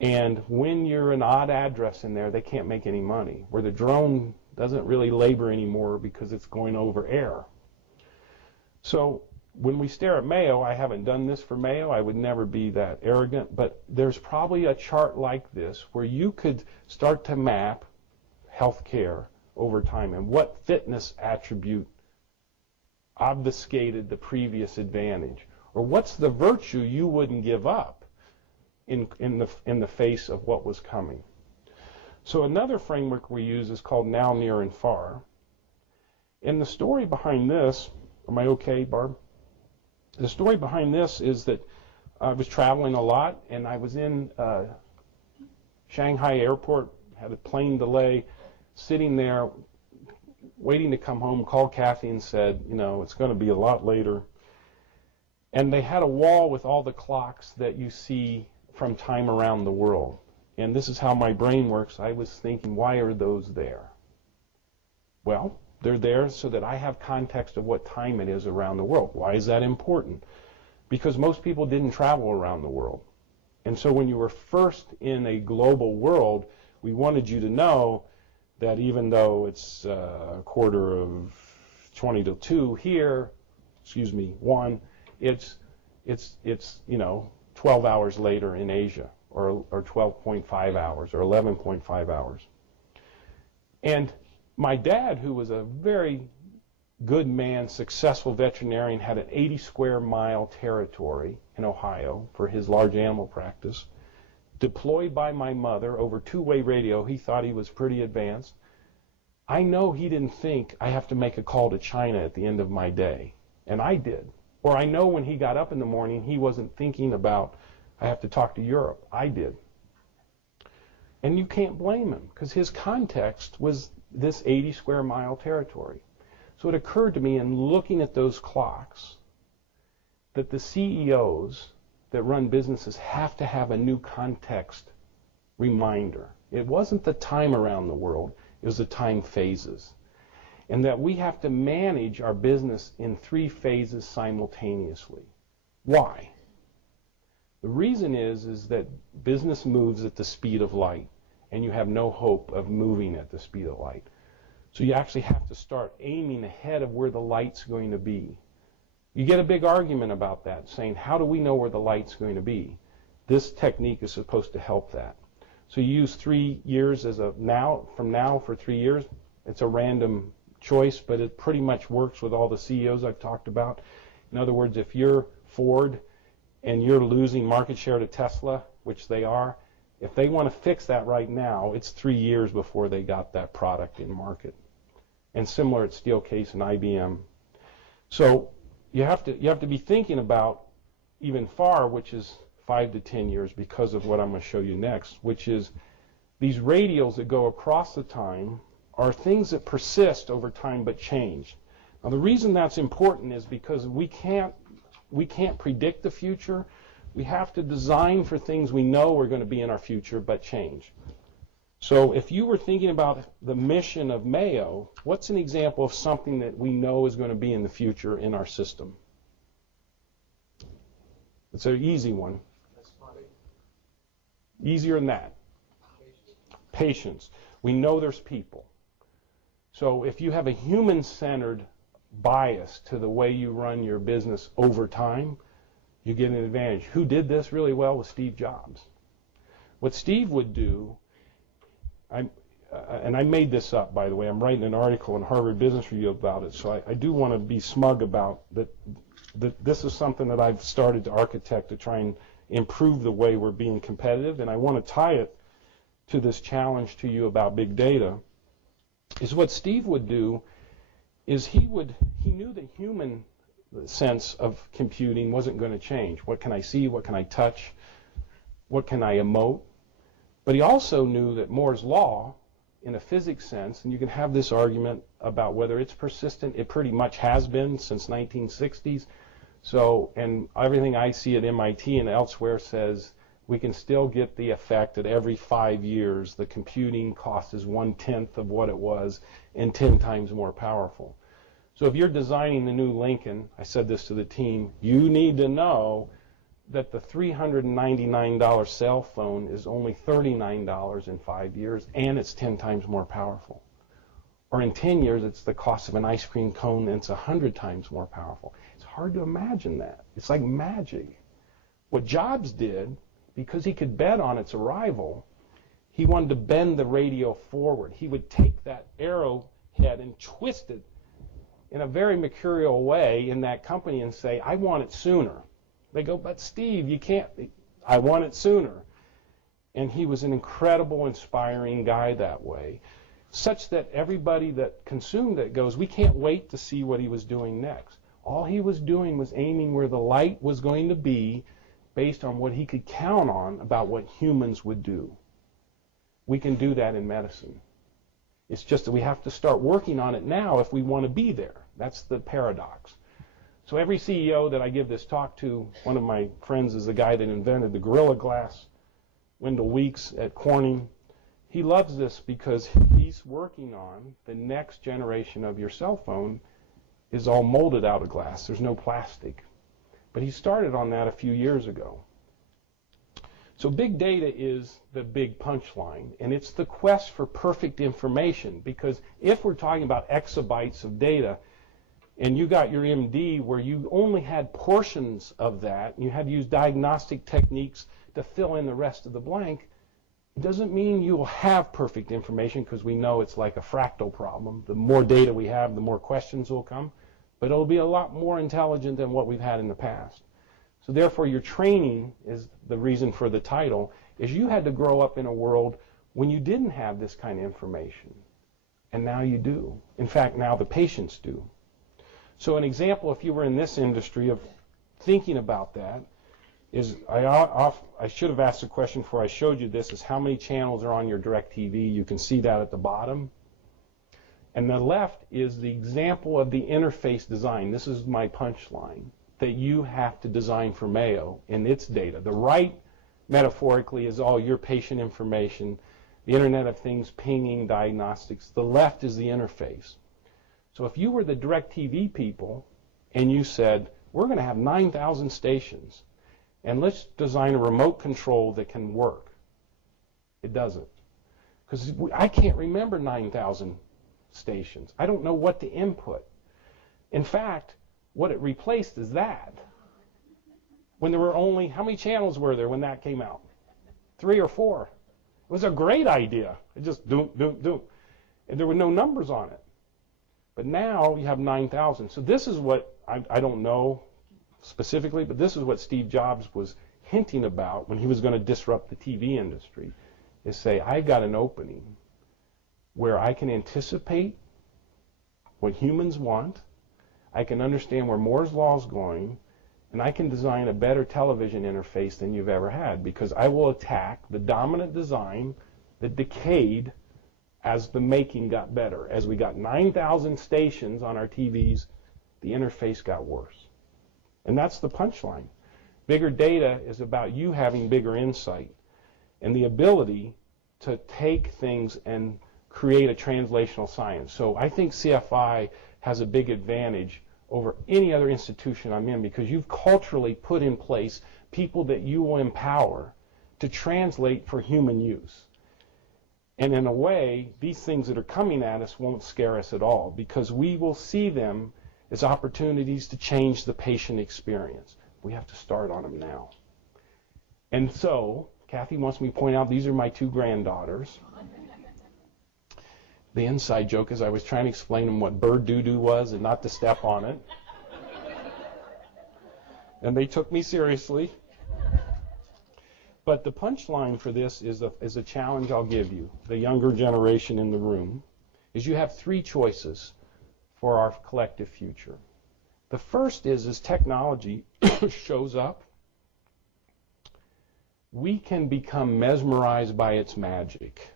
And when you're an odd address in there, they can't make any money. Where the drone doesn't really labor anymore because it's going over air. So when we stare at Mayo, I haven't done this for Mayo. I would never be that arrogant. But there's probably a chart like this where you could start to map healthcare over time and what fitness attribute obfuscated the previous advantage, or what's the virtue you wouldn't give up in the face of what was coming. So another framework we use is called now, near, and far. And the story behind this, am I okay, Barb? The story behind this is that I was traveling a lot, and I was in Shanghai airport, had a plane delay, sitting there waiting to come home, called Kathy and said, it's going to be a lot later. And they had a wall with all the clocks that you see from time around the world. And this is how my brain works. I was thinking, why are those there? Well, they're there so that I have context of what time it is around the world. Why is that important? Because most people didn't travel around the world. And so when you were first in a global world, we wanted you to know that even though it's a quarter of 20 to 2 here, 1, it's 12 hours later in Asia, or 12.5 hours, or 11.5 hours. And my dad, who was a very good man, successful veterinarian, had an 80 square mile territory in Ohio for his large animal practice, deployed by my mother over two-way radio. He thought he was pretty advanced. I know he didn't think I have to make a call to China at the end of my day, and I did. Or I know when he got up in the morning, he wasn't thinking about, I have to talk to Europe. I did. And you can't blame him, because his context was this 80 square mile territory. So it occurred to me in looking at those clocks that the CEOs that run businesses have to have a new context reminder. It wasn't the time around the world, it was the time phases. And that we have to manage our business in 3 phases simultaneously. Why? The reason is that business moves at the speed of light, and you have no hope of moving at the speed of light. So you actually have to start aiming ahead of where the light's going to be. You get a big argument about that, saying, how do we know where the light's going to be? This technique is supposed to help that. So you use 3 years as from now for 3 years. It's a random choice, but it pretty much works with all the CEOs I've talked about. In other words, if you're Ford and you're losing market share to Tesla, which they are, if they want to fix that right now, it's 3 years before they got that product in market. And similar at Steelcase and IBM. So you have to be thinking about even far, which is 5 to 10 years, because of what I'm going to show you next, which is these radials that go across the time are things that persist over time but change. Now the reason that's important is because we can't predict the future. We have to design for things we know are going to be in our future but change. So if you were thinking about the mission of Mayo, what's an example of something that we know is going to be in the future in our system? It's an easy one. Easier than that. Patience. We know there's people. So if you have a human-centered bias to the way you run your business over time, you get an advantage. Who did this really well was Steve Jobs. What Steve would do, and I made this up, by the way. I'm writing an article in Harvard Business Review about it, so I do want to be smug about that. This is something that I've started to architect to try and improve the way we're being competitive, and I want to tie it to this challenge to you about big data. Is what Steve would do is he knew the human sense of computing wasn't going to change. What can I see? What can I touch? What can I emote? But he also knew that Moore's law, in a physics sense, and you can have this argument about whether it's persistent, it pretty much has been since 1960s. So, and everything I see at MIT and elsewhere says we can still get the effect that every 5 years the computing cost is 1/10 of what it was and 10 times more powerful. So if you're designing the new Lincoln, I said this to the team, you need to know that the $399 cell phone is only $39 in 5 years, and it's 10 times more powerful. Or in 10 years, it's the cost of an ice cream cone, and it's 100 times more powerful. It's hard to imagine that. It's like magic. What Jobs did, because he could bet on its arrival, he wanted to bend the radio forward. He would take that arrowhead and twist it in a very mercurial way in that company and say, I want it sooner. They go, but Steve, you can't. I want it sooner. And he was an incredible, inspiring guy that way, such that everybody that consumed it goes, we can't wait to see what he was doing next. All he was doing was aiming where the light was going to be based on what he could count on about what humans would do. We can do that in medicine. It's just that we have to start working on it now if we want to be there. That's the paradox. So every CEO that I give this talk to, one of my friends is the guy that invented the Gorilla Glass, Wendell Weeks at Corning. He loves this because he's working on the next generation of your cell phone is all molded out of glass. There's no plastic. But he started on that a few years ago. So big data is the big punchline, and it's the quest for perfect information, because if we're talking about exabytes of data, and you got your MD where you only had portions of that, and you had to use diagnostic techniques to fill in the rest of the blank, it doesn't mean you will have perfect information, because we know it's like a fractal problem. The more data we have, the more questions will come, but it'll be a lot more intelligent than what we've had in the past. So therefore, your training is the reason for the title, is you had to grow up in a world when you didn't have this kind of information, and now you do. In fact, now the patients do. So an example, if you were in this industry, of thinking about that is, I should have asked a question before I showed you this, is how many channels are on your DirecTV. You can see that at the bottom. And the left is the example of the interface design. This is my punchline, that you have to design for Mayo in its data. The right, metaphorically, is all your patient information, the Internet of Things, pinging, diagnostics. The left is the interface. So if you were the DirecTV people and you said, we're going to have 9,000 stations, and let's design a remote control that can work. It doesn't. Because I can't remember 9,000 stations. I don't know what to input. In fact, what it replaced is that. When there were only, how many channels were there when that came out? 3 or 4. It was a great idea. It just doom, doom, doom. And there were no numbers on it. But now you have 9,000. So this is what, I don't know specifically, but this is what Steve Jobs was hinting about when he was going to disrupt the TV industry, is say, I've got an opening where I can anticipate what humans want, I can understand where Moore's law is going, and I can design a better television interface than you've ever had, because I will attack the dominant design that decayed as the making got better. As we got 9,000 stations on our TVs, the interface got worse. And that's the punchline. Bigger data is about you having bigger insight and the ability to take things and create a translational science. So I think CFI has a big advantage over any other institution I'm in, because you've culturally put in place people that you will empower to translate for human use. And in a way, these things that are coming at us won't scare us at all, because we will see them as opportunities to change the patient experience. We have to start on them now. And so, Kathy wants me to point out, these are my 2 granddaughters. The inside joke is I was trying to explain them what bird doo-doo was and not to step on it. And they took me seriously. But the punchline for this is a challenge I'll give you, the younger generation in the room, is you have 3 choices for our collective future. The first is, as technology shows up, we can become mesmerized by its magic.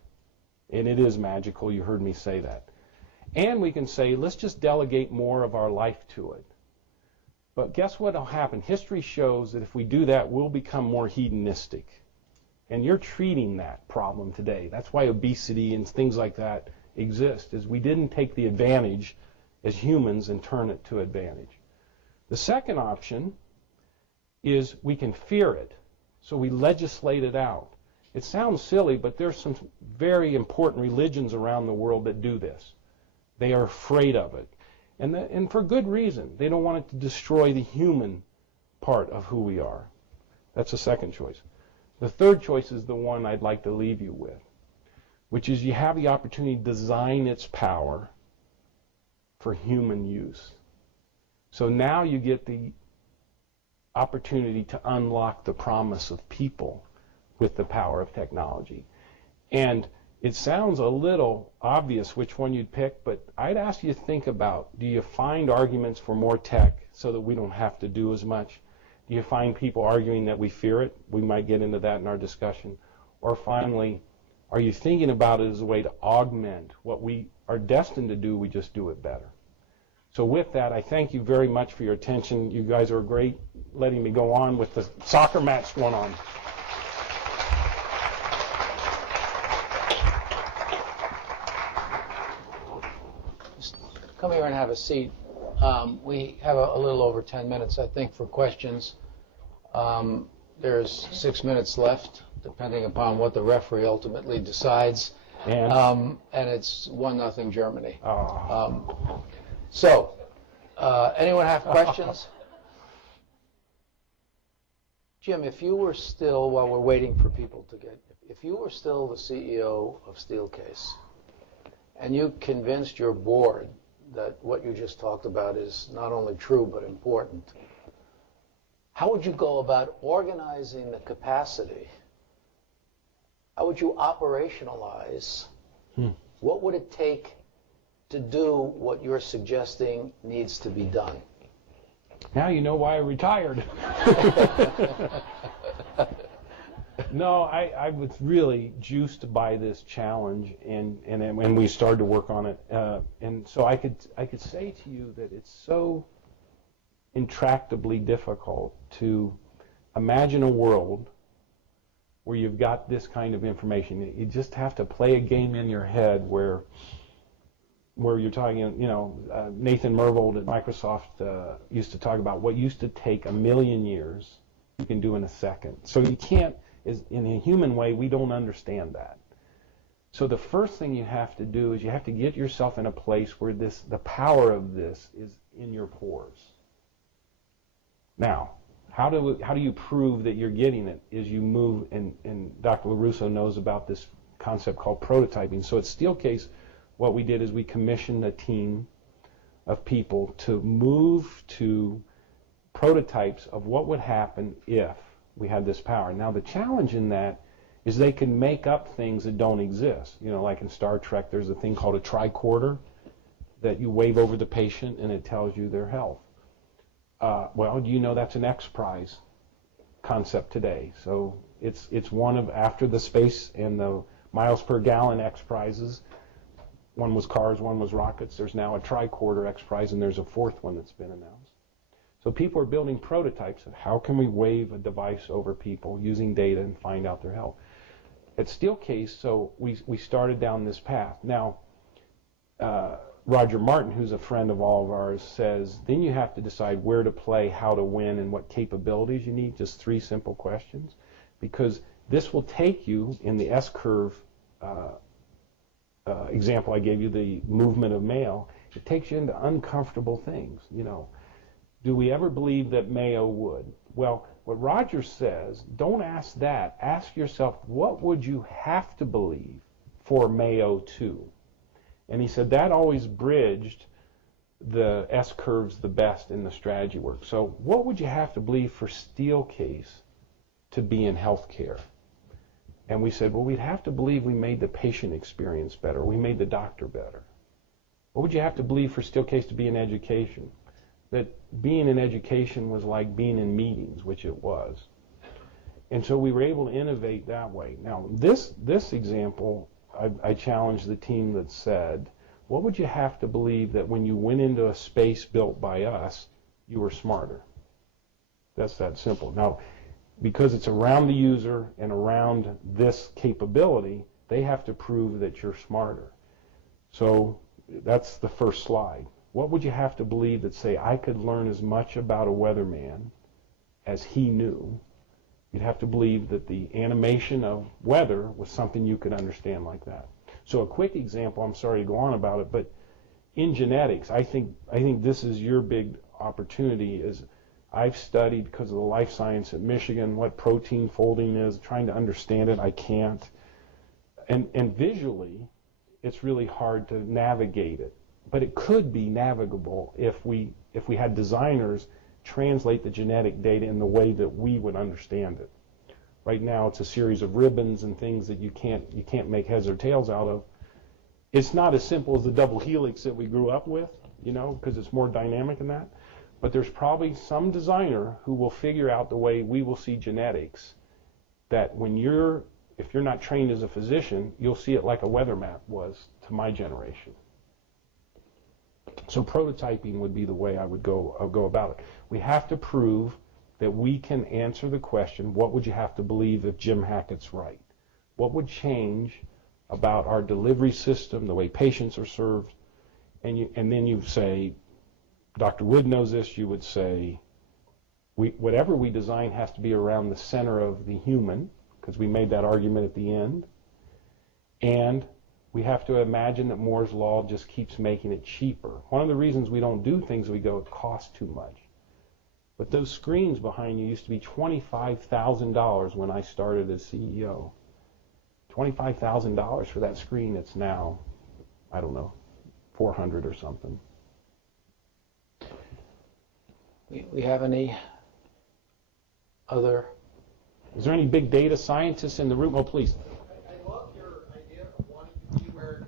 And it is magical, you heard me say that. And we can say, let's just delegate more of our life to it. But guess what will happen? History shows that if we do that, we'll become more hedonistic. And you're treating that problem today. That's why obesity and things like that exist, is we didn't take the advantage as humans and turn it to advantage. The second option is we can fear it. So we legislate it out. It sounds silly, but there's some very important religions around the world that do this. They are afraid of it. And for good reason. They don't want it to destroy the human part of who we are. That's the second choice. The third choice is the one I'd like to leave you with, which is you have the opportunity to design its power for human use. So now you get the opportunity to unlock the promise of people with the power of technology. And it sounds a little obvious which one you'd pick, but I'd ask you to think about, do you find arguments for more tech so that we don't have to do as much? Do you find people arguing that we fear it? We might get into that in our discussion. Or finally, are you thinking about it as a way to augment what we are destined to do, we just do it better? So with that, I thank you very much for your attention. You guys are great letting me go on with the soccer match going on. come here and have a seat. We have a little over 10 minutes, I think, for questions. There's 6 minutes left, depending upon what the referee ultimately decides. And it's 1-0 Germany. Oh. So, anyone have questions? Jim, if you were still, while we're waiting for people to get, if you were still the CEO of Steelcase, and you convinced your board that what you just talked about is not only true but important, how would you go about organizing the capacity? How would you operationalize? What would it take to do what you're suggesting needs to be done? Now you know why I retired. No, I was really juiced by this challenge, and when we started to work on it, and so I could say to you that it's so intractably difficult to imagine a world where you've got this kind of information. You just have to play a game in your head where you're talking, Nathan Myhrvold at Microsoft used to talk about what used to take 1 million years, you can do in a second. So you can't, in a human way, we don't understand that. So the first thing you have to do is you have to get yourself in a place where the power of this is in your pores. Now, how do you prove that you're getting it? Is you move, and Dr. LaRusso knows about this concept called prototyping. So at Steelcase, what we did is we commissioned a team of people to move to prototypes of what would happen if we had this power. Now the challenge in that is they can make up things that don't exist. Like in Star Trek, there's a thing called a tricorder that you wave over the patient and it tells you their health. Well, do you know that's an X Prize concept today? So it's one of, after the space and the miles per gallon X Prizes, one was cars, one was rockets. There's now a tricorder X Prize, and there's a 4th one that's been announced. So people are building prototypes of how can we wave a device over people using data and find out their health. At Steelcase, so we started down this path. Now, Roger Martin, who's a friend of all of ours, says, then you have to decide where to play, how to win, and what capabilities you need. Just 3 simple questions. Because this will take you, in the S-curve example I gave you, the movement of Mayo, it takes you into uncomfortable things. Do we ever believe that Mayo would? Well, what Roger says, don't ask that. Ask yourself, what would you have to believe for Mayo to? And he said that always bridged the S-curves the best in the strategy work. So what would you have to believe for Steelcase to be in healthcare? And we said, well, we'd have to believe we made the patient experience better. We made the doctor better. What would you have to believe for Steelcase to be in education? That being in education was like being in meetings, which it was. And so we were able to innovate that way. Now, this example, I challenged the team that said, what would you have to believe that when you went into a space built by us, you were smarter? That's that simple. Now, because it's around the user and around this capability, they have to prove that you're smarter. So that's the first slide. What would you have to believe that say, I could learn as much about a weatherman as he knew? You'd have to believe that the animation of weather was something you could understand like that. So a quick example, I'm sorry to go on about it, but in genetics, I think this is your big opportunity. Is I've studied, because of the life science at Michigan, what protein folding is, trying to understand it. I can't. And visually, it's really hard to navigate it. But it could be navigable if we had designers translate the genetic data in the way that we would understand it. Right now, it's a series of ribbons and things that you can't make heads or tails out of. It's not as simple as the double helix that we grew up with, because it's more dynamic than that. But there's probably some designer who will figure out the way we will see genetics, that if you're not trained as a physician, you'll see it like a weather map was to my generation. So prototyping would be the way I would go about it. We have to prove that we can answer the question, what would you have to believe if Jim Hackett's right? What would change about our delivery system, the way patients are served, and then you say, Dr. Wood knows this, you would say, whatever we design has to be around the center of the human, because we made that argument at the end, and we have to imagine that Moore's law just keeps making it cheaper. One of the reasons we don't do things, we go, it costs too much. But those screens behind you used to be $25,000 when I started as CEO. $25,000 for that screen. It's now, I don't know, 400 or something. We have any other? Is there any big data scientists in the room? Oh, please. I love your idea of wanting to be where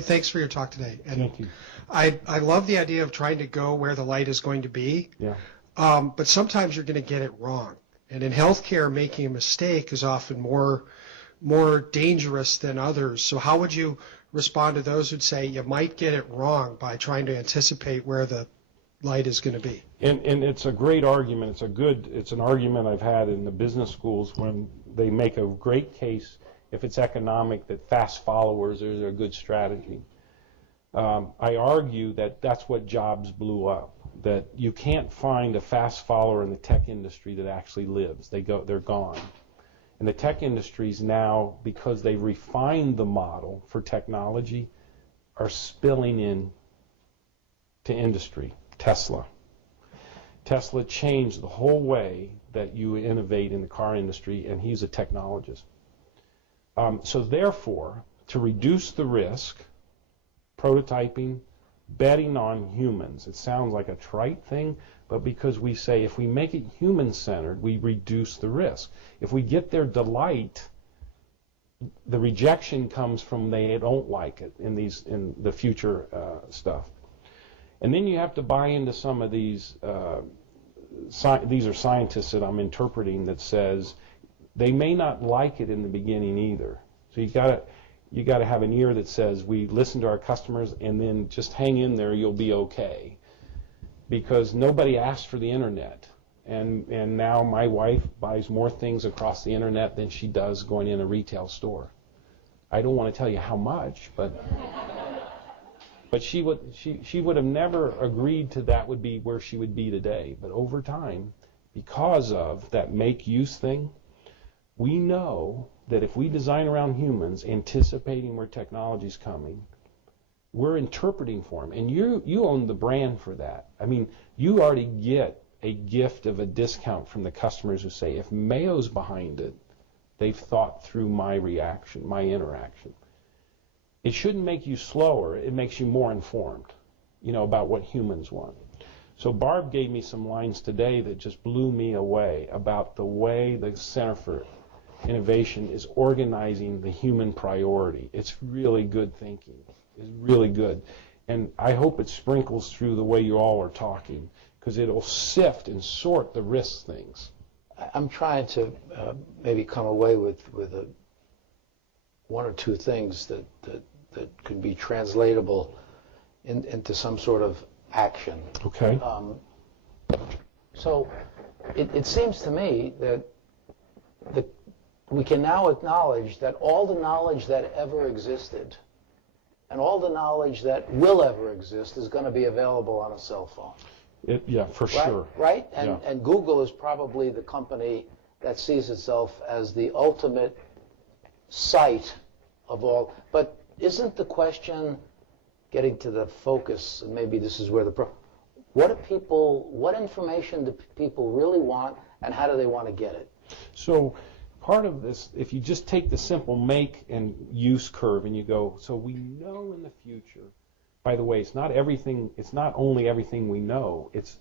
thanks for your talk today. And Thank you. I love the idea of trying to go where the light is going to be. Yeah. But sometimes you're going to get it wrong. And in healthcare, making a mistake is often more dangerous than others. So how would you respond to those who'd say you might get it wrong by trying to anticipate where the light is going to be? And it's a great argument. It's an argument I've had in the business schools when they make a great case, if it's economic, that fast followers are a good strategy. I argue that that's what jobs blew up, that you can't find a fast follower in the tech industry that actually lives. They're gone. And the tech industries now, because they've refined the model for technology, are spilling in to industry. Tesla changed the whole way that you innovate in the car industry, and he's a technologist. So therefore, to reduce the risk, prototyping, betting on humans. It sounds like a trite thing, but because we say if we make it human-centered, we reduce the risk. If we get their delight, the rejection comes from they don't like it in the future stuff. And then you have to buy into some of these. These are scientists that I'm interpreting that says they may not like it in the beginning either. So you got to have an ear that says we listen to our customers and then just hang in there, you'll be okay. Because nobody asked for the internet. And now my wife buys more things across the internet than she does going in a retail store. I don't want to tell you how much, but she would have never agreed to that would be where she would be today. But over time, because of that make use thing, we know that if we design around humans, anticipating where technology's coming, we're interpreting for them. And you own the brand for that. I mean, you already get a gift of a discount from the customers who say, if Mayo's behind it, they've thought through my reaction, my interaction. It shouldn't make you slower. It makes you more informed, about what humans want. So Barb gave me some lines today that just blew me away about the way the Center for Innovation is organizing the human priority. It's really good thinking. It's really good. And I hope it sprinkles through the way you all are talking, because it'll sift and sort the risk things. I'm trying to maybe come away with one or two things that could be translatable into some sort of action. Okay. So it seems to me that we can now acknowledge that all the knowledge that ever existed and all the knowledge that will ever exist is going to be available on a cell phone. Yeah, for sure. Right? And Google is probably the company that sees itself as the ultimate site of all. But isn't the question, getting to the focus, and maybe this is where what information do people really want, and how do they want to get it? So part of this, if you just take the simple make and use curve and you go, so we know in the future, by the way, it's not only everything we know, it's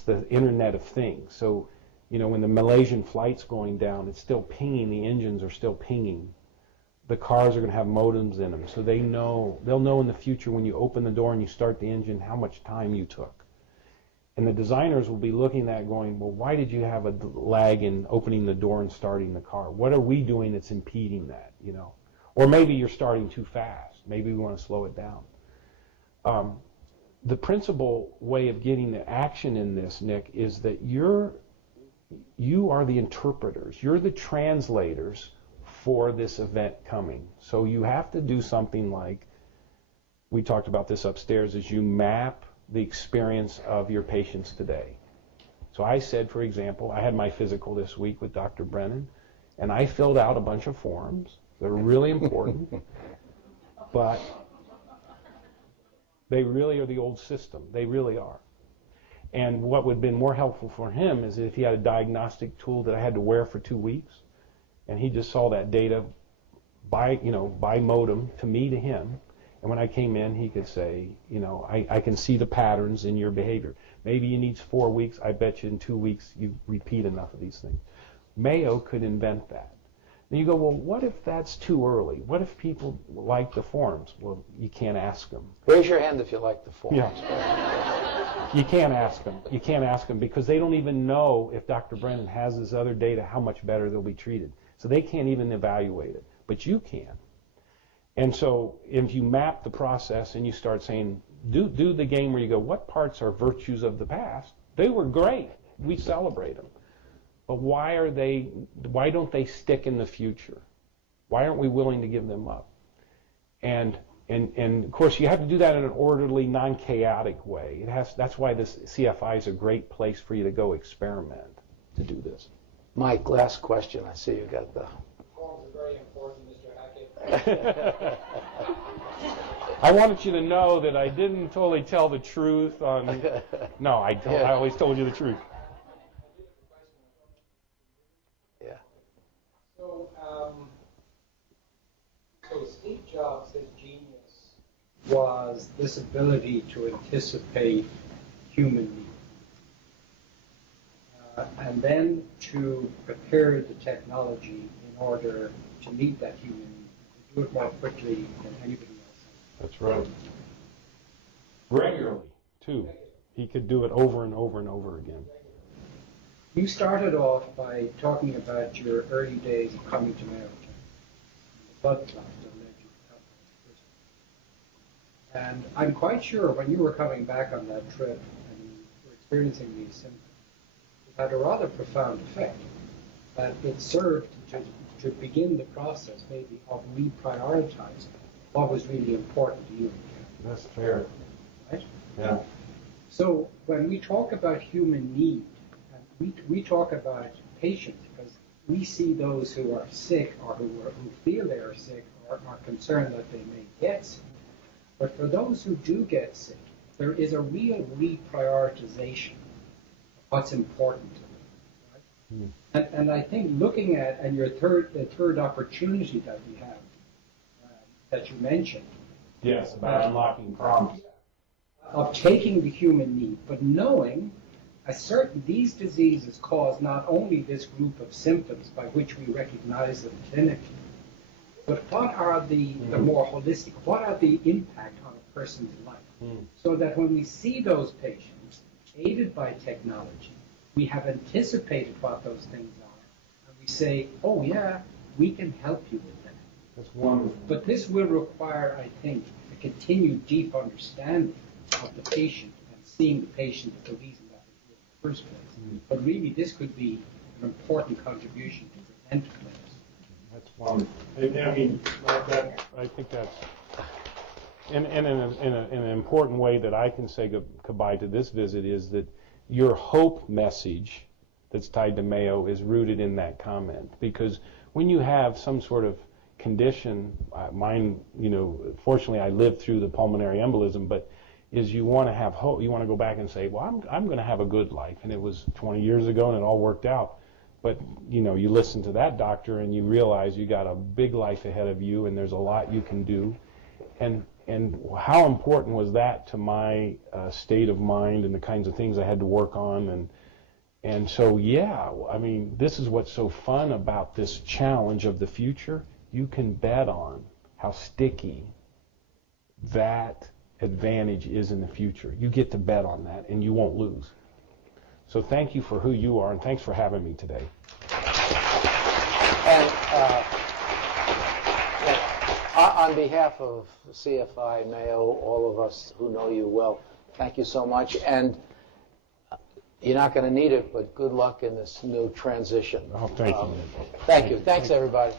the Internet of Things. So, when the Malaysian flight's going down, it's still pinging, the engines are still pinging. The cars are going to have modems in them, so they'll know in the future when you open the door and you start the engine how much time you took. And the designers will be looking at that going, well, why did you have a lag in opening the door and starting the car? What are we doing that's impeding that, Or maybe you're starting too fast. Maybe we want to slow it down. The principal way of getting the action in this, Nick, is that you are the interpreters. You're the translators for this event coming. So you have to do something like, we talked about this upstairs, is you map the experience of your patients today. So I said, for example, I had my physical this week with Dr. Brennan, and I filled out a bunch of forms. They're really important, but they really are the old system. They really are. And what would have been more helpful for him is if he had a diagnostic tool that I had to wear for 2 weeks, and he just saw that data by modem to me, to him. And when I came in, he could say, I can see the patterns in your behavior. Maybe you need 4 weeks. I bet you in 2 weeks you repeat enough of these things. Mayo could invent that. And you go, well, what if that's too early? What if people like the forms? Well, you can't ask them. Raise your hand if you like the forms. Yeah. You can't ask them. You can't ask them because they don't even know if Dr. Brennan has this other data, how much better they'll be treated. So they can't even evaluate it. But you can. And so if you map the process and you start saying, do the game where you go, what parts are virtues of the past? They were great. We celebrate them. But why don't they stick in the future? Why aren't we willing to give them up? And of course you have to do that in an orderly, non-chaotic way. That's why this CFI is a great place for you to go experiment to do this. Mike, last question. I see you got the... Forms are very important, Mr. Hackett. I wanted you to know that I didn't totally tell the truth on... No, I always told you the truth. Yeah. So Steve Jobs, his genius was this ability to anticipate human needs. And then to prepare the technology in order to meet that human need, to do it more quickly than anybody else. That's right. Regularly, too. He could do it over and over and over again. You started off by talking about your early days of coming to Mayo Clinic, the blood clot that led you to come to prison. And I'm quite sure when you were coming back on that trip and you were experiencing these symptoms, it had a rather profound effect, that it served to begin the process maybe of reprioritizing what was really important to you. That's fair. Right? Yeah. So when we talk about human need, we talk about patients because we see those who are sick or who feel they are sick or are concerned that they may get sick. But for those who do get sick, there is a real reprioritization of what's important to them. Right? And I think looking at, and the third opportunity that we have, that you mentioned. Yes, about unlocking problems. Of taking the human need, but knowing these diseases cause not only this group of symptoms by which we recognize them clinically, but what are the more holistic, what are the impact on a person's life? So that when we see those patients, aided by technology, we have anticipated what those things are, and we say, oh yeah, we can help you with that. That's wonderful. But this will require, I think, a continued deep understanding of the patient and seeing the patient as the reason that they're here in the first place. But really, this could be an important contribution to the enterprise. That's wonderful. I mean, I think that's, and in an important way that I can say goodbye to this visit is that your hope message that's tied to Mayo is rooted in that comment. Because when you have some sort of condition, mine, fortunately I lived through the pulmonary embolism, but is you want to have hope. You want to go back and say, well, I'm going to have a good life. And it was 20 years ago and it all worked out. But, you listen to that doctor and you realize you got a big life ahead of you and there's a lot you can do. And how important was that to my state of mind and the kinds of things I had to work on? And so, yeah, I mean, this is what's so fun about this challenge of the future. You can bet on how sticky that advantage is in the future. You get to bet on that, and you won't lose. So thank you for who you are, and thanks for having me today. And on behalf of CFI, Mayo, all of us who know you well, thank you so much. And you're not going to need it, but good luck in this new transition. Oh, thank you. Thank you. Thanks, everybody.